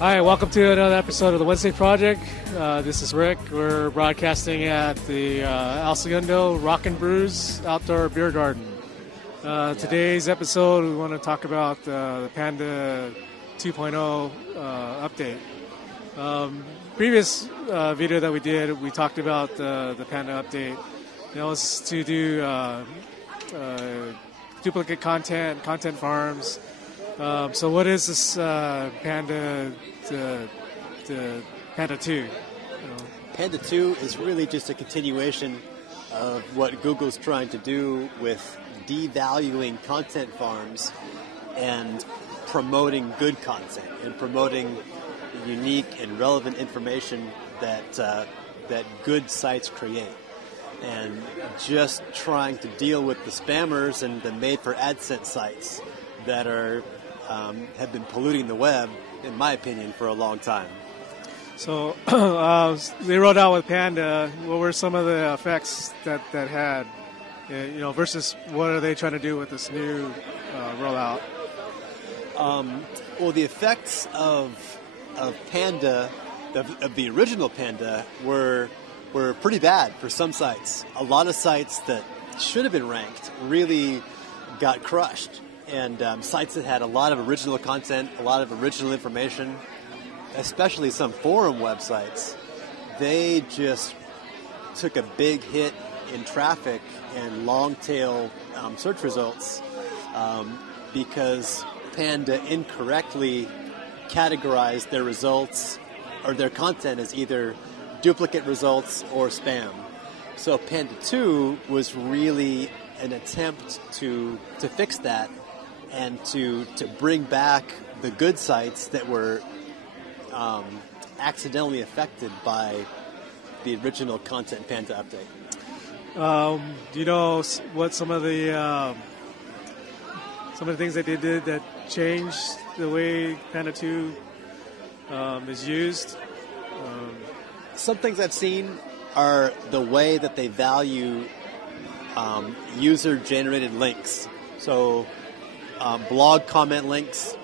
Hi, welcome to another episode of the Wednesday Project. This is Rick. We're broadcasting at the El Segundo Rock and Brews Outdoor Beer Garden. Today's episode, we want to talk about the Panda 2.0 update. Previous video that we did, we talked about the Panda update. That was to do duplicate content farms. So what is this Panda Panda 2? Panda 2 is really just a continuation of what Google's trying to do with devaluing content farms and promoting good content and promoting unique and relevant information that good sites create. And just trying to deal with the spammers and the made-for-AdSense sites that have been polluting the web, in my opinion, for a long time. So they rolled out with Panda. What were some of the effects that had, versus what are they trying to do with this new rollout? Well, the effects of Panda, of the original Panda, were pretty bad for some sites. A lot of sites that should have been ranked really got crushed. And sites that had a lot of original content, a lot of original information, especially some forum websites, they just took a big hit in traffic and long-tail search results because Panda incorrectly categorized their results or their content as either duplicate results or spam. So Panda 2 was really an attempt to fix that and to bring back the good sites that were accidentally affected by the original Content Panda update. Do you know what some of the things that they did that changed the way Panda 2 is used? Some things I've seen are the way that they value user-generated links. So blog comment links,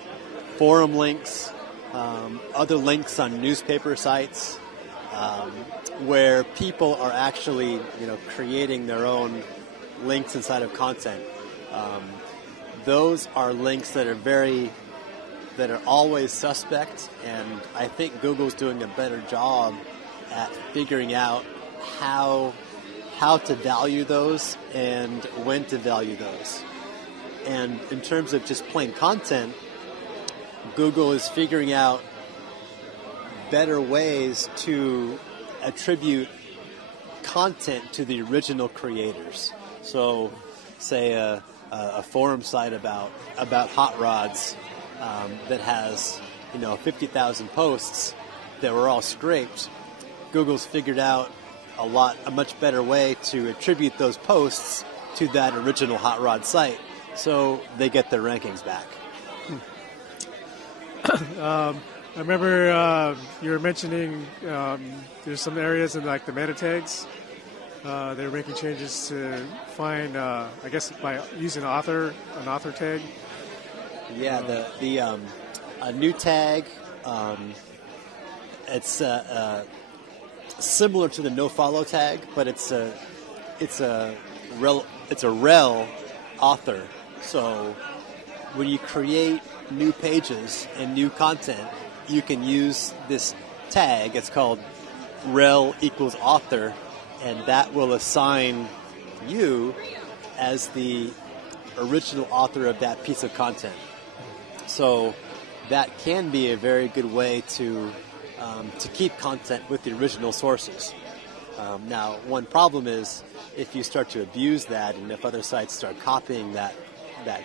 forum links, other links on newspaper sites, where people are actually, creating their own links inside of content. Those are links that are always suspect, and I think Google's doing a better job at figuring out how to value those and when to value those. And in terms of just plain content, Google is figuring out better ways to attribute content to the original creators. So, say a forum site about hot rods that has 50,000 posts that were all scraped. Google's figured out a much better way to attribute those posts to that original hot rod site, so they get their rankings back. I remember you were mentioning there's some areas in like the meta tags. They're making changes to find, I guess, by using an author tag. Yeah, a new tag. It's similar to the no-follow tag, but it's a rel author. So when you create new pages and new content, you can use this tag. It's called rel equals author, and that will assign you as the original author of that piece of content. So that can be a very good way to keep content with the original sources. Now, one problem is if you start to abuse that and if other sites start copying that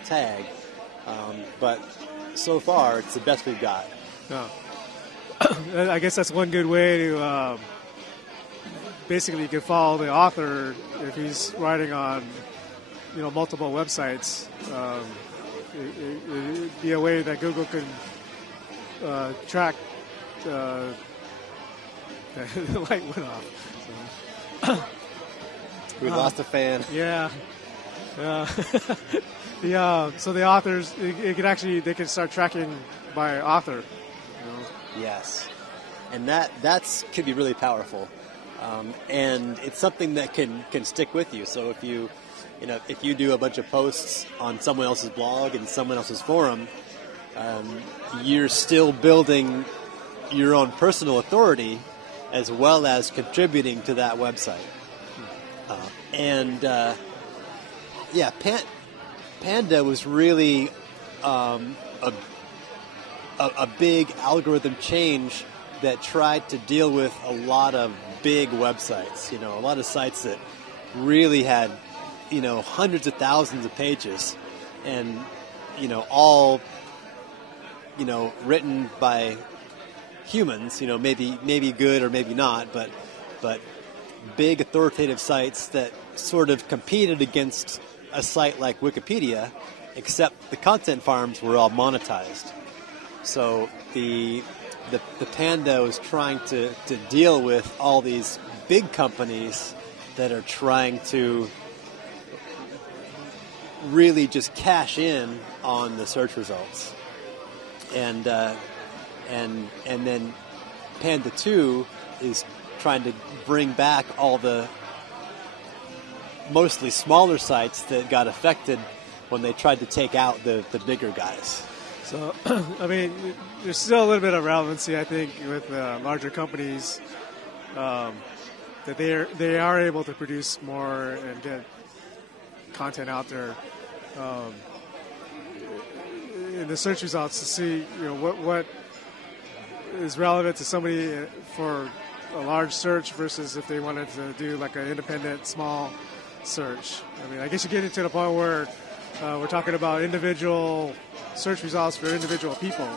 tag. But so far, it's the best we've got. Yeah. I guess that's one good way to basically you can follow the author if he's writing on multiple websites. It'd be a way that Google could track. The light went off. So. We lost a fan. Yeah. So the authors, they can start tracking by author. Yes, and that's could be really powerful, and it's something that can stick with you. So if if you do a bunch of posts on someone else's blog and someone else's forum, you're still building your own personal authority as well as contributing to that website. Panda was really a big algorithm change that tried to deal with a lot of big websites. A lot of sites that really had hundreds of thousands of pages, and all written by humans. Maybe good or maybe not, but big authoritative sites that sort of competed against a site like Wikipedia, except the content farms were all monetized. So the Panda was trying to deal with all these big companies that are trying to really just cash in on the search results, and then Panda 2 is trying to bring back all the mostly smaller sites that got affected when they tried to take out the bigger guys. So, I mean, there's still a little bit of relevancy, I think, with larger companies, that they are able to produce more and get content out there in the search results to see what is relevant to somebody for a large search versus if they wanted to do like an independent small search. I mean, I guess you're getting to the point where we're talking about individual search results for individual people.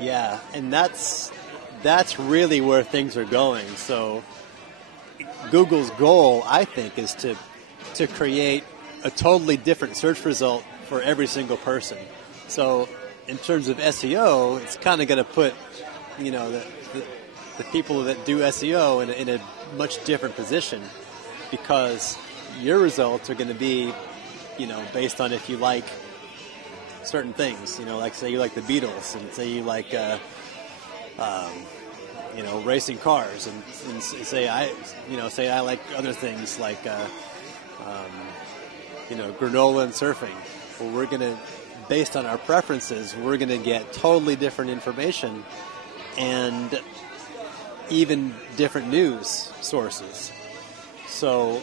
Yeah, and that's really where things are going. So Google's goal, I think, is to create a totally different search result for every single person. So in terms of SEO, it's kind of going to put the people that do SEO in a much different position, because your results are going to be based on if you like certain things. Like say you like the Beatles, and say you like racing cars, and say I like other things like granola and surfing. Well, we're going to, based on our preferences, we're going to get totally different information and even different news sources. So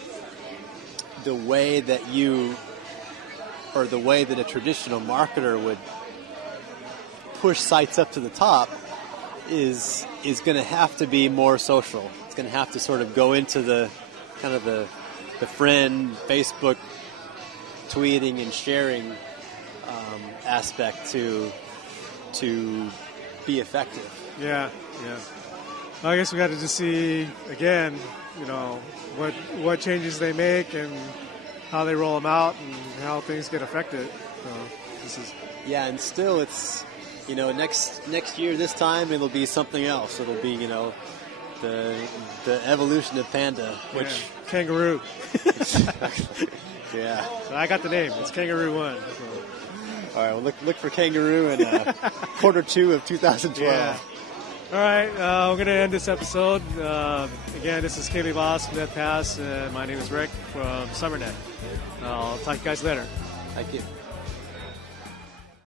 the way that a traditional marketer would push sites up to the top is going to have to be more social. It's going to have to sort of go into the kind of the friend, Facebook, tweeting and sharing aspect to be effective. Yeah. Well, I guess we got to just see again, what changes they make and how they roll them out and how things get affected. So and still it's next year this time it'll be something else. It'll be the evolution of Panda, which kangaroo. Yeah. So I got the name. It's Kangaroo 1. So. All right. Well, look for Kangaroo in quarter 2 of 2012. Yeah. All right. We're going to end this episode. Again, this is Kaylee Voss from NetPass, and my name is Rick from SummerNet. I'll talk to you guys later. Thank you.